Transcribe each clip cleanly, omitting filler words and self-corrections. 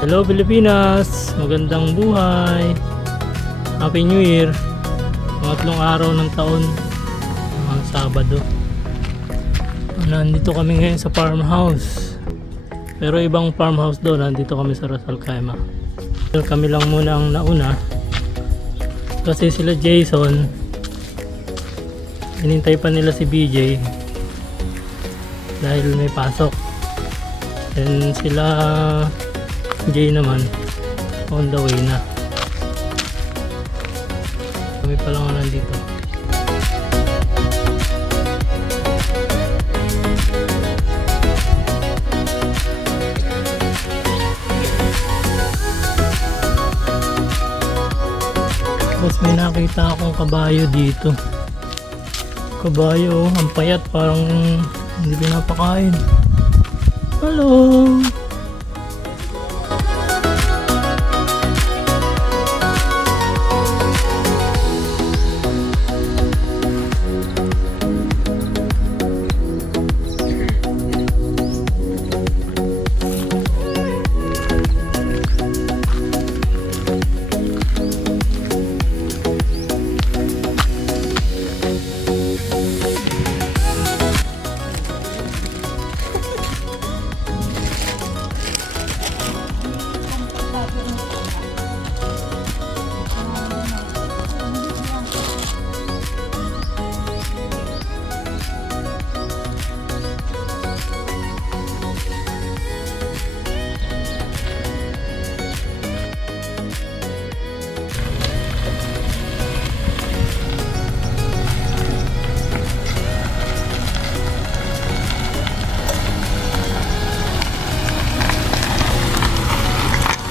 Hello Pilipinas! Magandang buhay! Happy New Year! Pangatlong araw ng taon, Sabado. Nandito kami ngayon sa farmhouse. Pero ibang farmhouse doon, nandito kami sa Ras Al Khaimah. Kami lang muna ang nauna. Kasi sila Jason, hinintay pa nila si BJ dahil may pasok. And sila Jay naman on the way na. Kami pa lang nandito. Tapos may nakita akong kabayo dito. Kabayo, ang payat, parang hindi pinapakain. Hello!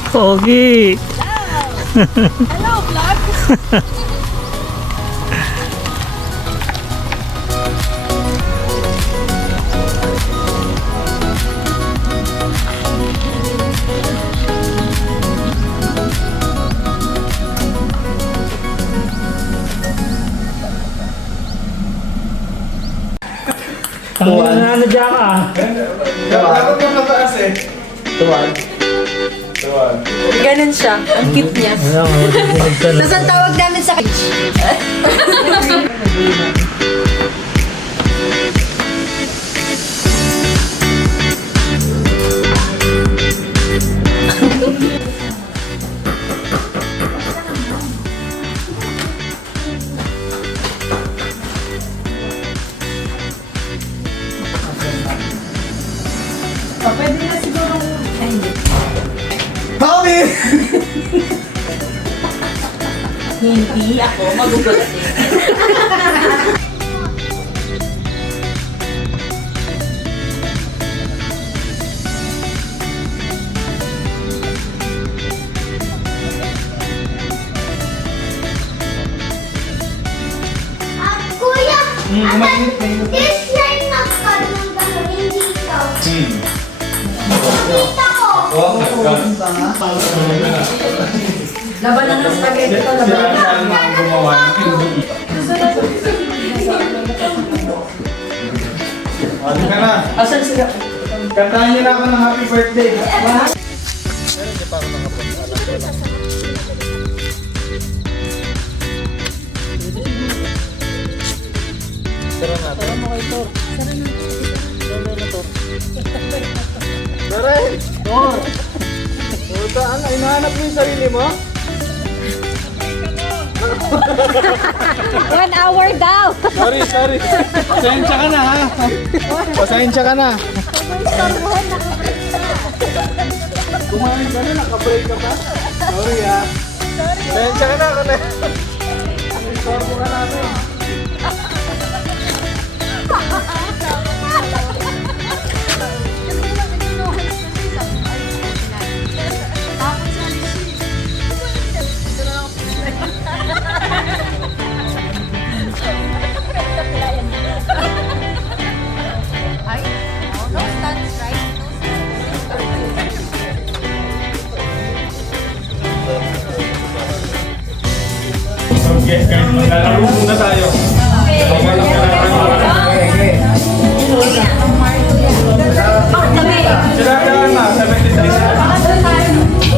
Pogi! Hello, vlog! Ano dyan ka? Dapat yung mataas eh. Tuwan. Ganun siya. Ang cute niya. Tapos ang tawag namin sa cage. Pwede na siguro. Ay, hindi. Tommy! Hindi ako magugulat eh. Kuya, Mainit, mainit. this line na ng gagawin dito. Dito ko. Labanan ng spaghetti ko. Labanan. Ano ka na? Asan sila? Kantahan niyo na ako ng happy birthday. Daray! Oo! Saan? Hinahanap mo yung sarili mo? 1 hour daw! Sorry. Pasensya ka na ha. Pasensya ka na. Kumain ka na, nakabreak ka pa. Sorry ha. Pasensya ka na. Sorry ka namin. Lalaro muna tayo. Sila ka na, 73.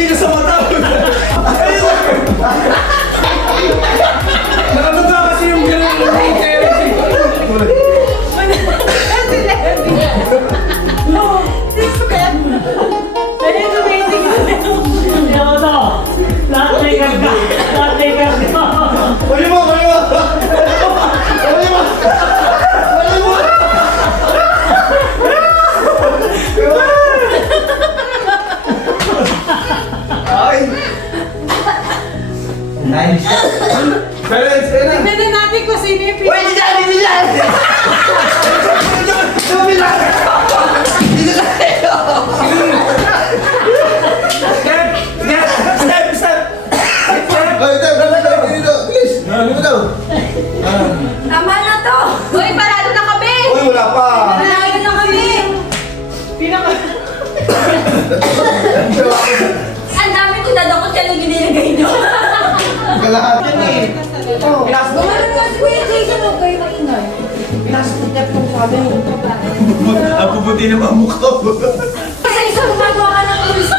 Pati ka sa mata. Nakatanda kasi yung gano'n ng Terence. Ayaw to. Lahat may karga. Lahat may karga. Huli mo! Huli mo! Huli mo! Huli mo! Ay! Nice! Terence, kaya na! Tignan natin kung sino yung Uy, hindi dyan! Hindi dyan! Sabi lang! Dito tayo! Step! Step! Ay, dito! Please! Dito daw! Tama na to! Uy, parado na kami! Uy, wala pa! Parado na kami! Ang dami ko dadakot yan yung ginilagay nyo. Kalahat yan eh! Gumano ka si Kuya Jason, huwag kayo maingay. Pinasitip ko sa amin. Ang puputi na mamukha mo! Kasi isa gumagawa ka ng turista.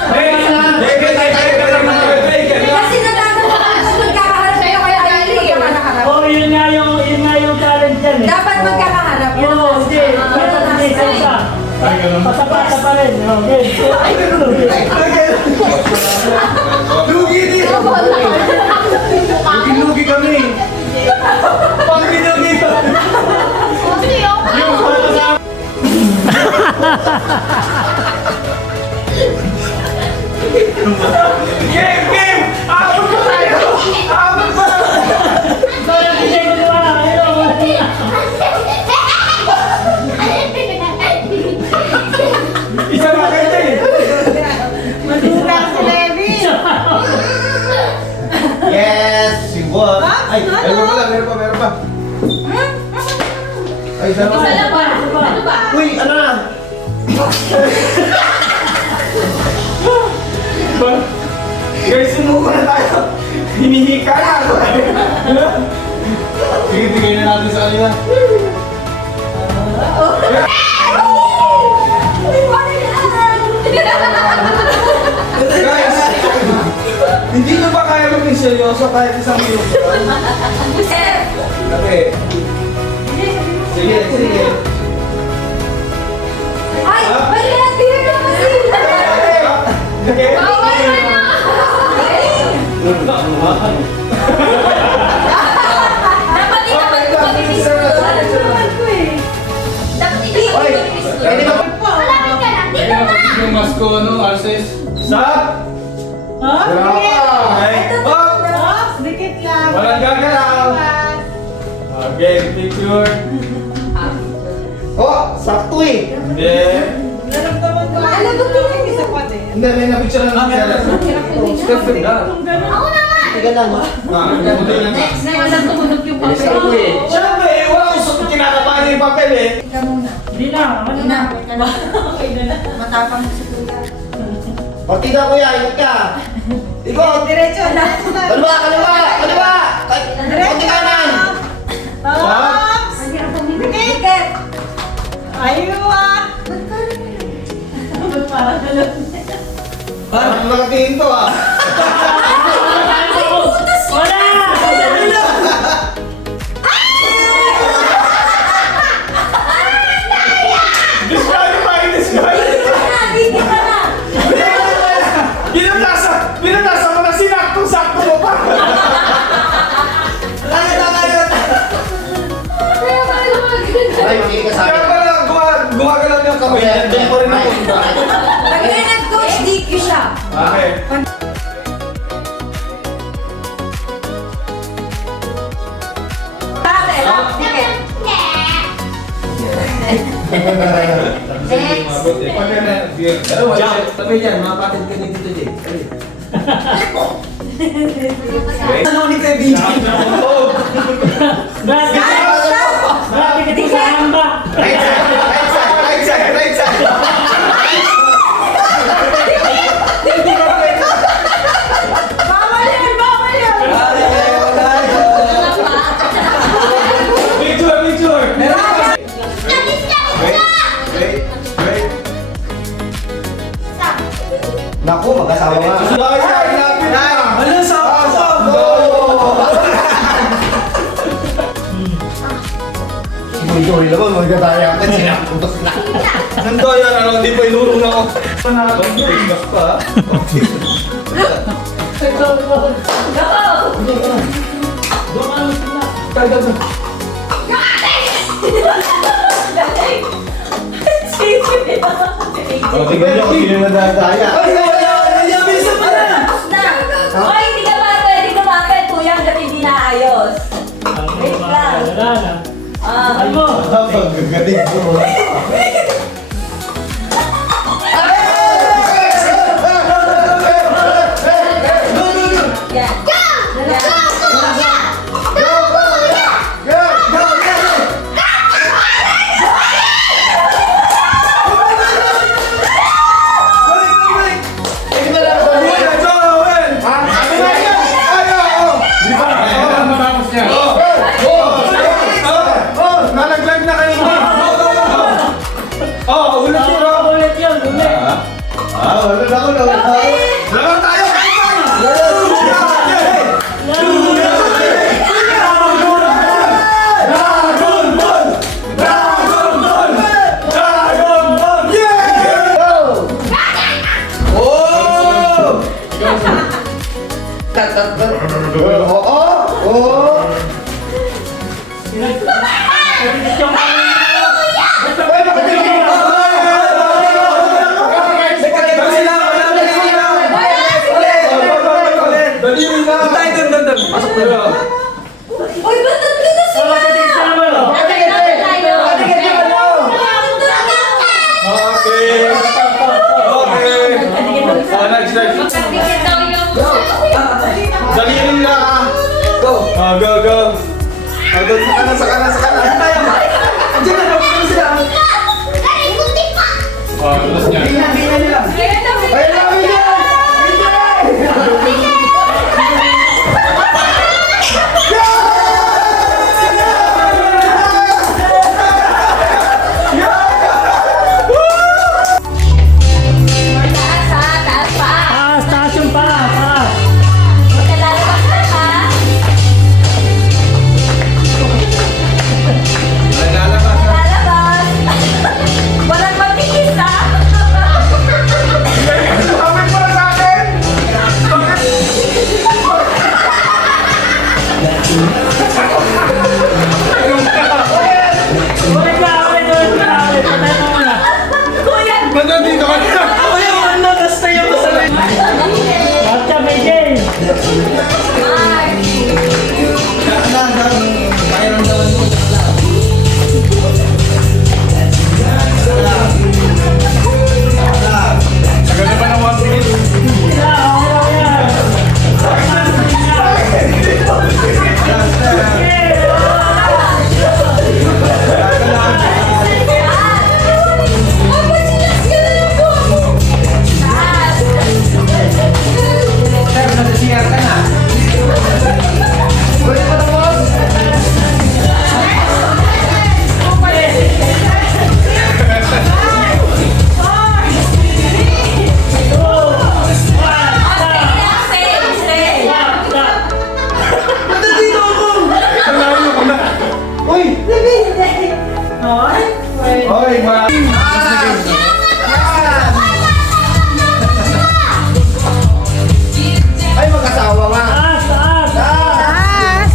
Kasi nagagawa ka kasi magkakaharap kayo kaya hindi ka makaharap. Oh, yun nga yung talent dyan eh. Dapat magkakaharap. Oo, hindi. Hindi, isa. Pasapasa pa rin. Okay. Lugi din! Lugi kami! Pag-lugi ka! Yung para sa... Game! Game! Abot pa tayo! Abot pa! Parang hindi ko naman. Ayaw. Isa ba kayo eh? Madura si Levi. Yes! Si Bob! Ay! Meron pa lang! Meron pa! Ay, isa pa! Isa lang ba? Ano ba? Uy! Ano na? Guys, sumuko na tayo! Hinihika na! Sige, bigay na natin sa kanila. Guys! Hindi nyo ba kaya maging seryoso kahit isang minuto? Okay. Sige, sige. Ay! Balik na! Tingnan na kasi! Okay. Bawal na! Dapat itapat ko kami mismo. Dapat itapat ko kami mismo. Pwede ba? Malapit ka na. Dito na. Yung mas ko, ano, Arces? Sa? Ha? Ay! Up! Dikit lang. Walang gagalaw! Okay, picture. Oh, sakto eh! Hindi. Naramdaman ko. Alam ko tingin isa pa din. Hindi, may napicture na namin. Step na. Ako naman. Next na lang tumunog yung papel. Siyempre, wala akong kinakabahan yung papel eh. Ikaw muna. Hindi na. Hindi na. Okay na na. Matapang si Kuya. Pati na kuya, ingat ka. Ikot! Diretso na. Kaliwa, kaliwa, kaliwa! Pati kanan! Ops! Dikit! Ayaw ah! Parang nakatingin to ah. Wala! Disqualify, disqualify! Binatasa mo na sinakto-sakto mo pa! Ay, hindi ka sa akin. Kaya pala, gumagalaw niya ang kamay. Doon po rin ako. Pag may nag-coach, DQ siya. Okay. Bakit? Dikit. Jump! Sabi niyan, mapatid ka dito today. Ano ni Kuya BJ? Grabe ka sa hamba. Right side, right side, right side, right side. Bawal yan! Bawal yan! Picture, picture! Wait, wait, wait. Naku, mag-asawa nga. Ano sa Ito naman, magkataya ka, sinaputos na. Nando yan, ano, hindi pa inurong na ako. Panakot, bigas pa. O, tingnan nyo kung sino nadadaya. Bilisan mo na! Hoy, hindi ka ba pwede kumapit, kuya, hanggat hindi naayos. Wait lang. Wala na. Ah, Ano? Pagkagating mo. yan. Nalaglag na kayo. Oh, ulit yun. Ulit yun, ulit. Wala na ako, wala na ako. Laban tayo! Pasok tayo. Uy, ba't tatlo na sila? Okay. Next. Daliin nila ka. Go. Go. Doon sa kanan. Andiyan na, doon sila. Tulas niya. Ayun lang, Taas ha, taas pa. Taas yung pa. Taas. Huwag ka lalabas na ha. Lalabas. Lalabas. Walang matiis ha. Kapit mo na sa akin! Ulit na. Patay mo muna. Kuya. Nandito ka na! Basta may game. Agad pa ng 1 minute. Hoy, ma! Ay, mag-asawa nga. Taas.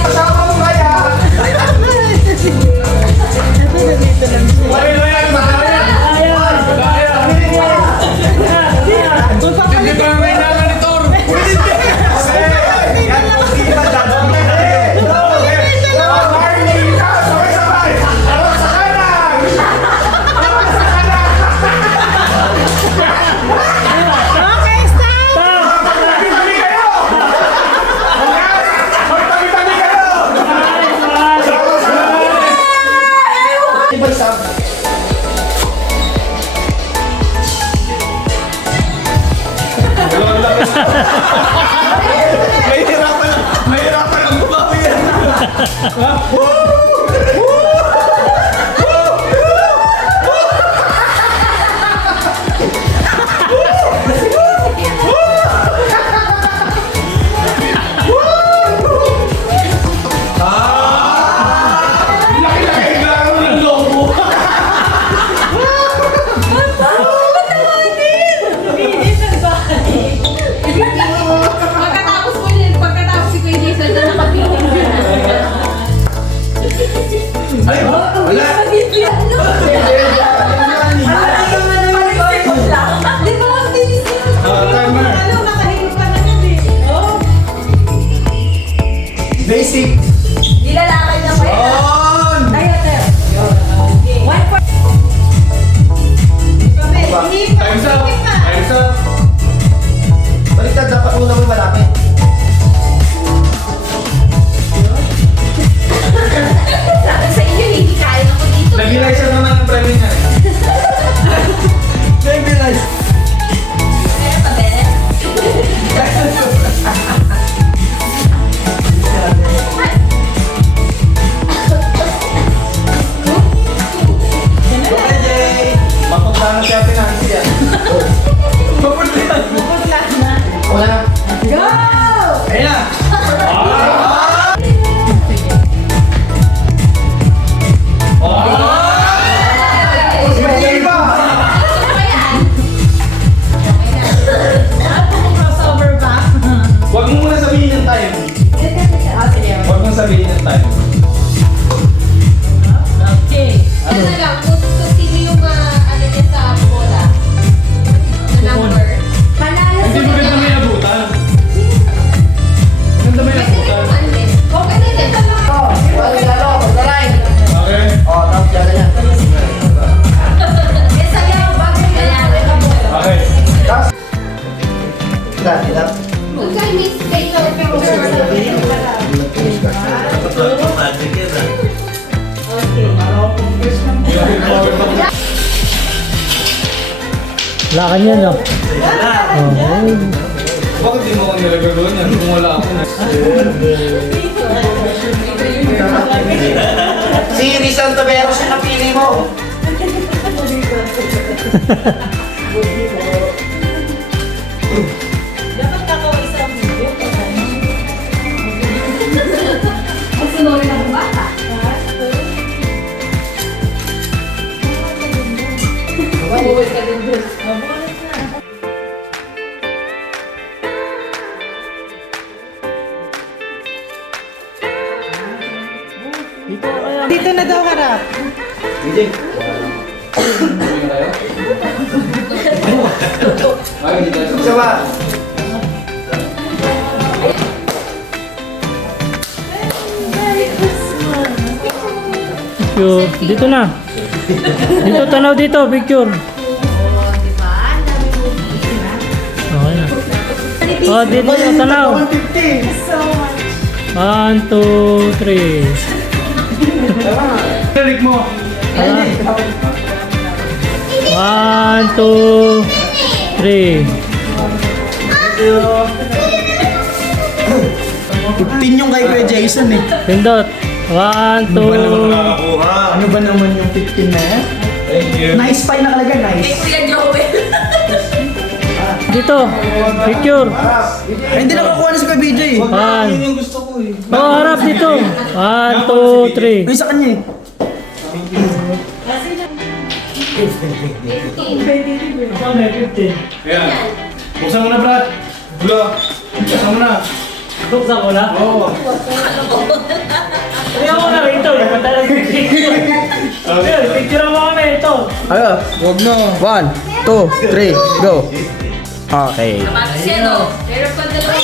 Kasama mo kaya? Hoy, hindi ba may nanganitor? Mahirapan ang bumawi yan. Wala ka niyan, no? Oo. Bakit di mo ako nilagagawin yan kung wala ako na? Si Rizal Taveros yung napili mo. Masunurin ang bata. Mabuhay ka din doon. Dito kaya. Dito na daw harap. Isa ba? Picture. Dito na. Dito, tanaw dito. Picture. Okay na. Oh, dito na. Tanaw. 1, 2, 3. Balik mo! 1, 2, 3. 15 yung kay Kuya Jason eh. Pindot. 1, 2. Ano ba naman yung 15 na yan? Thank you. Nice pa yung nakalagay, Kay nice. Kuya Joel. Dito. Picture. Ay, hindi nakakuha na si Kuya BJ eh. 1. Yun yung gusto ko eh. Oh, harap dito. 1, 2, 3. Ay, sa kanya eh. Ayan. Buksan mo na, Brad. Bula. Buksan mo na. Buksan ko na. Oo. Kaya mo na ito. Madalang picture. Picture mo kami ito. Ayo, wag na. 1, 2, 3, go. Okay. Kapag siya, no? Pero pag nalaman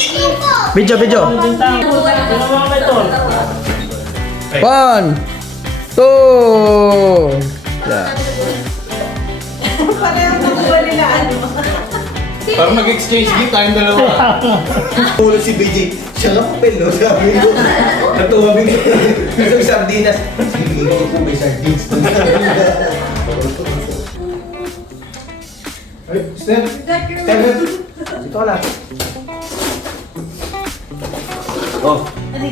Video. Bintang. Picture mo kami ito. 1, 2. Yeah. Parang nag-exchange gift tayong dalawa. Ulo si BJ. Siya lang papel, no? Sabi ko. Natuwa bigla. Kasi sardinas. Sige, ko may sardines. Ay, Steph. Ito lang.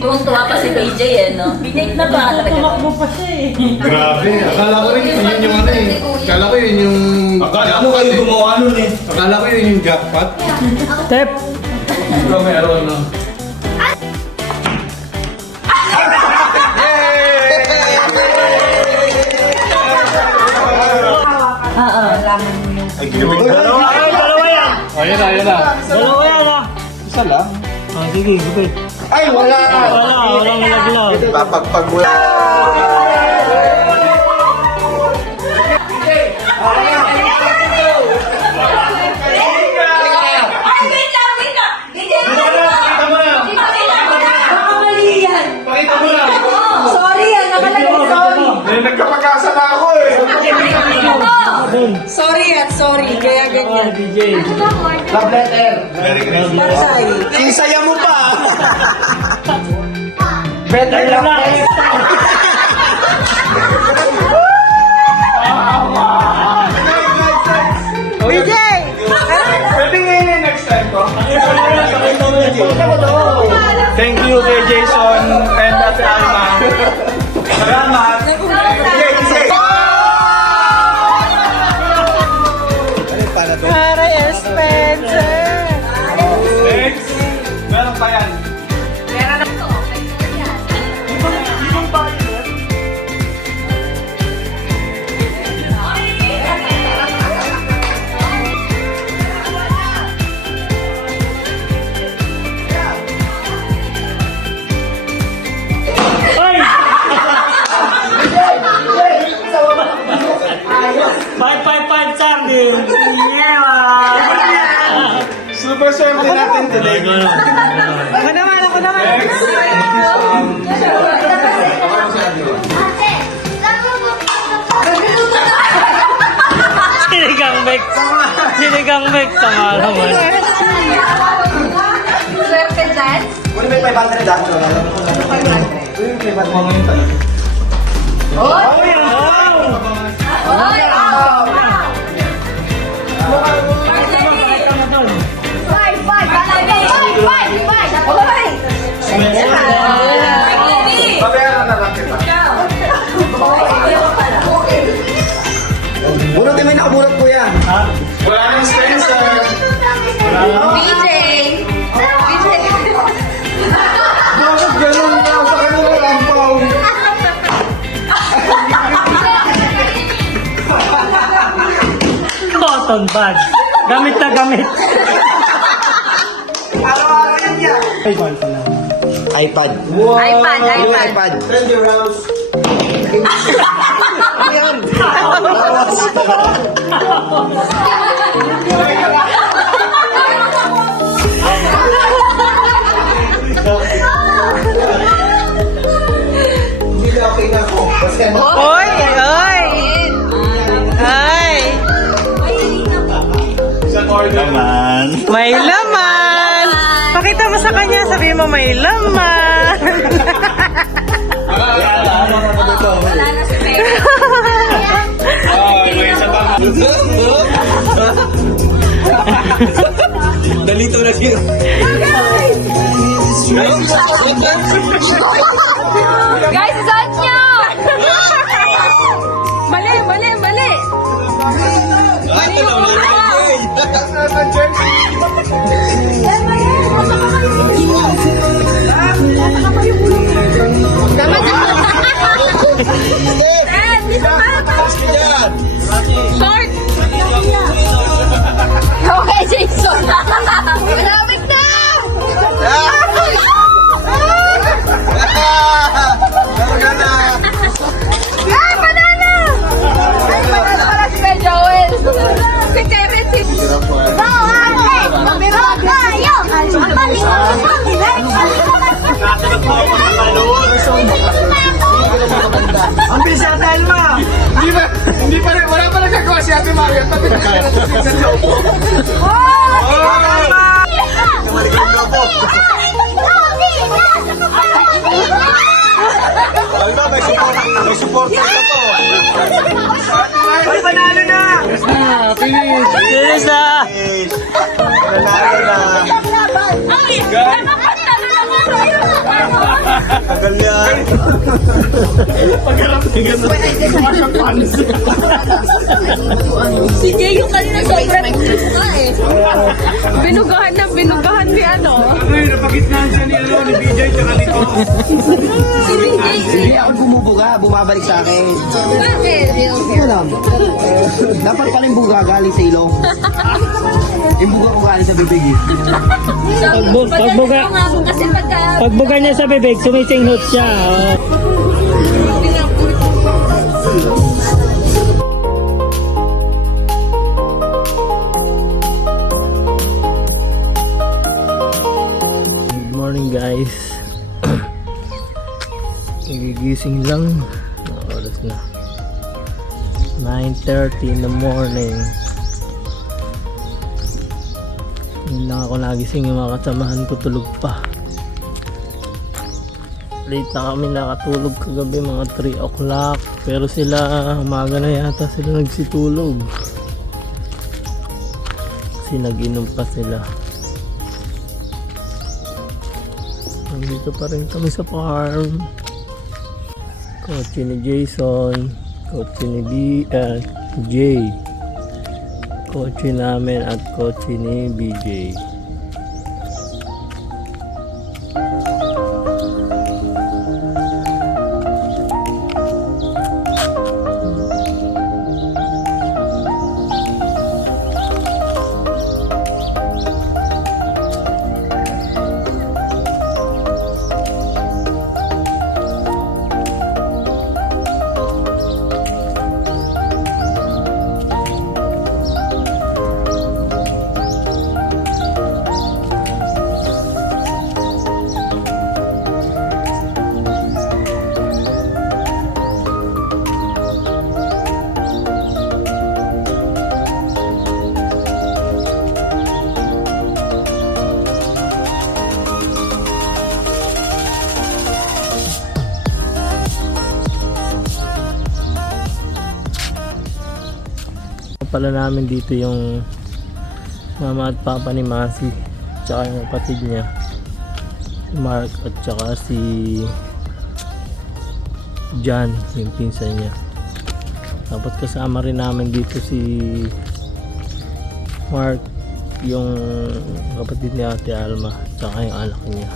tuwang-tuwa pa si BJ eh, no? BJ na ba talaga? Tumakbo pa siya eh. Grabe. Akala ko rin yun yung ano eh. Akala ko yun yung... Akala ko kayo gumawa nun eh. Akala ko yun yung jackpot. Step. Ikaw meron no? Dalawa yan. Ayun na, ayun na. Dalawa yan ha. Isa lang. Ah, sige, sige. Ay, wala! Walang laglaw. Papagpag mo lang. Ay, wait lang, wait lang! BJ! Pakita mo na! Nakamali yan! Pakita mo na! Sorry yan, nakalagay sorry! Nagkapag-asa na ako eh! Sorry yan, sorry. Kaya ganyan. DJ. Love letter. Very good. Patay. Isaya mo pa! Better luck next time. Pwede ngayon yung next time ko? Thank you kay Jason and Ate Alma. Salamat! Para Spencer. Next! Meron pa yan. Meron na to. Ay! 555 champion. Yeah! Super swerte natin today. Ako naman. Sinigang Mek. Tama naman. Swerte dyan. Kung may 500 daan, no? Uy, may 500 mo ngayon talaga. Oy! Oy! Wow! po yan. Wala nang Spencer. BJ! BJ! Bakit ganun na sa kanila lang pa? Cotton bud. Gamit na gamit. Araw-araw yan yan. iPad. iPad, Yung iPad. iPad. Treasure House. Hindi na okay na ako. Basta ano. Oy! Oy! Ay! Isang order. Naman. May laman! Pakita mo sa kanya, sabihin mo may laman! Wala na si Mary. May isa pa. Dalito na siya. Guys, suot nyo! Mali, mali, mali! Mali yung mukha! Tama na! Dad, dito ka! Short! Okay, Jason! Malapit na! Ah, banana! Ay, banana pala si Kuya Joel. Si Kevin, si... Ang bilis na Telma! Hindi pa rin, wala pa nagagawa si Ate Mario. Tapos na siya sa loob. May support ka po. Oy, panalo na! Finish na! Nanalo na. Tagal yan. Si Jay yung kanina sobrang mukha eh. Binugahan ni ano. Napagitnaan siya ni BJ tsaka nito. Si BJ. Hindi ako bumubuga, bumabalik sa akin. Bakit? Ano lang? Dapat pala yung buga galing sa ilong. Yung buga ko galing sa bibig eh. Pagbuga. Kasi pagka... Pagbuga niya sa bibig, sumisinghot siya. Oh. Good morning guys. Nagigising lang. Anong oras na? 9:30 in the morning. Hindi lang ako nagising, yung mga kasamahan ko tulog pa. Late na kami nakatulog kagabi, mga 3 o'clock. Pero sila, umaga na yata sila nagsitulog. Kasi nag-inom pa sila. Nandito pa rin kami sa farm. Kotse ni Jason, kotse ni Jay, kotse namin at kotse ni BJ. Pala namin dito yung mama at papa ni Masi, tsaka yung kapatid niya si Mark at tsaka si John, yung pinsan niya. Tapos kasama rin namin dito si Mark, yung kapatid ni Ate Alma, tsaka yung anak niya.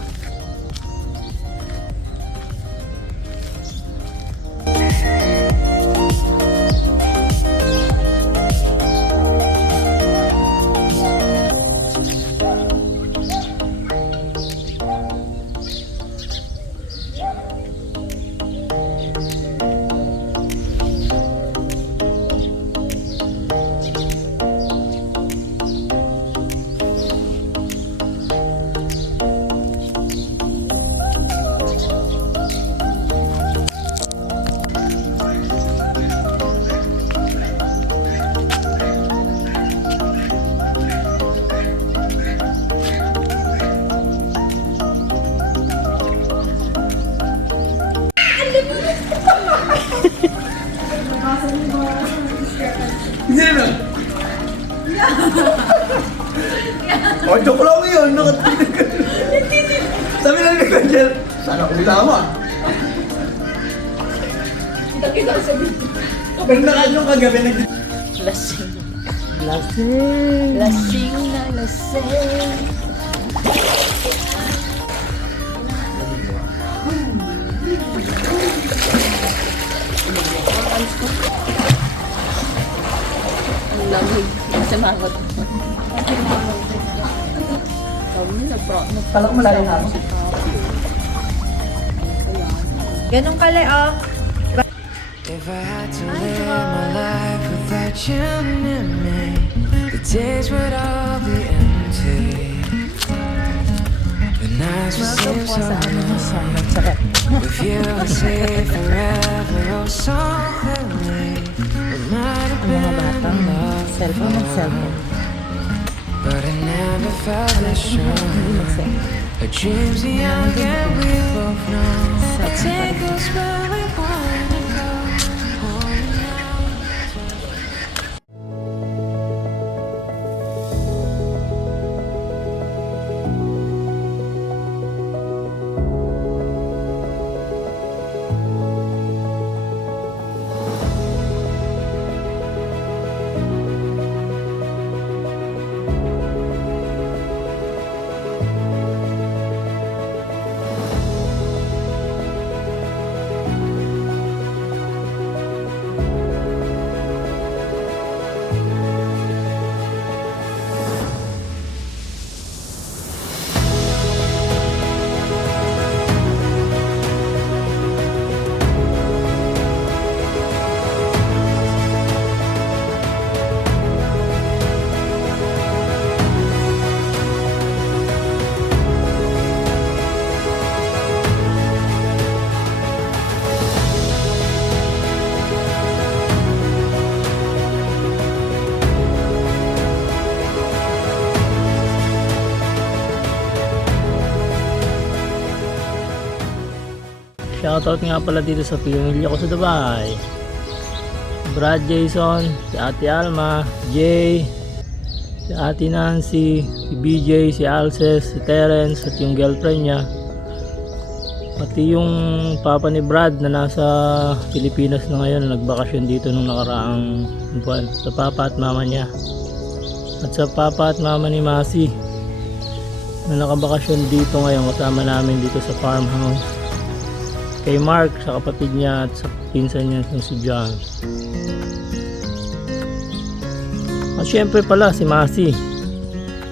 Hindi na. Oh, joke lang yun. Sabi lang nila dyan, sana ulama. Kita ko sa video. Pag nakano kagabi, Lasing. Lasing! Lasing na lasing. Ang lamig. Sa mangot. Sabi niya, Kalak mo lang ha. Ganun kalay, oh. If I had to live my life without you near me, the days would all be empty. The nights would seem so long. With you I see forever, oh so clearly. It might have been love before, but I never felt this strong. Our dreams are young and we both know. Take us where we wanna go. Shoutout nga pala dito sa pamilya ko sa Dubai. Brad Jason, si Ate Alma, Jay, si Ate Nancy, si BJ, si Alces, si Terence at yung girlfriend niya. Pati yung papa ni Brad na nasa Pilipinas na ngayon, nagbakasyon dito nung nakaraang buwan. Sa papa at mama niya. At sa papa at mama ni Masi na nakabakasyon dito ngayon kasama namin dito sa farmhouse. Kay Mark sa kapatid niya at sa pinsan niya si John. At syempre pala si Masi.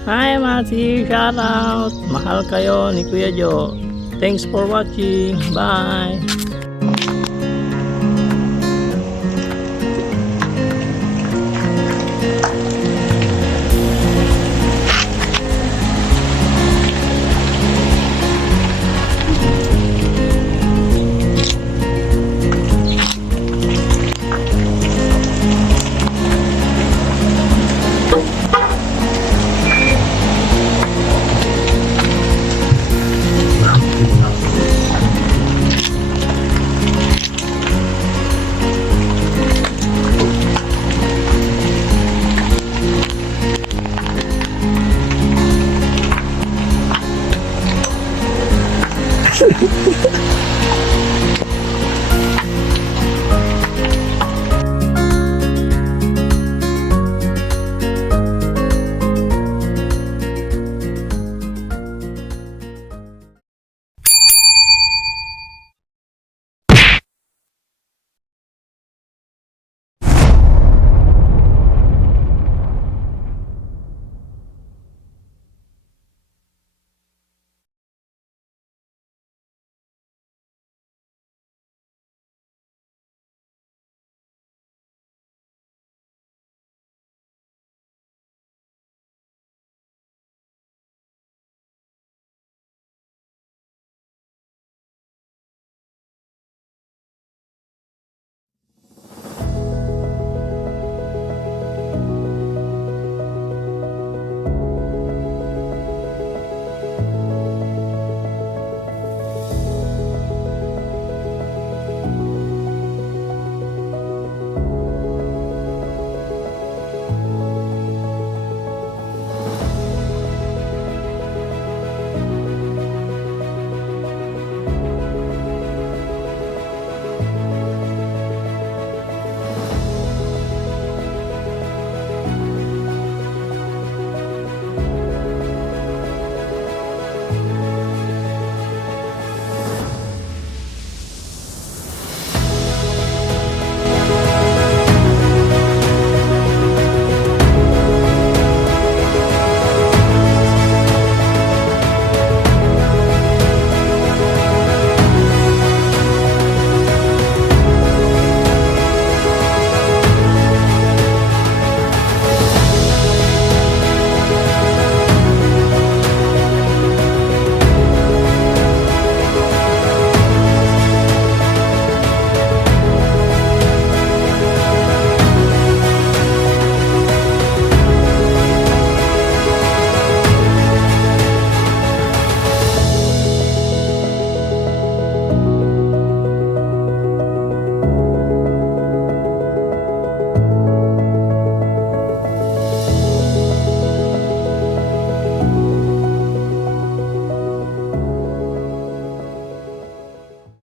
Hi Masi, shout out. Mahal kayo ni Kuya Jo. Thanks for watching. Bye.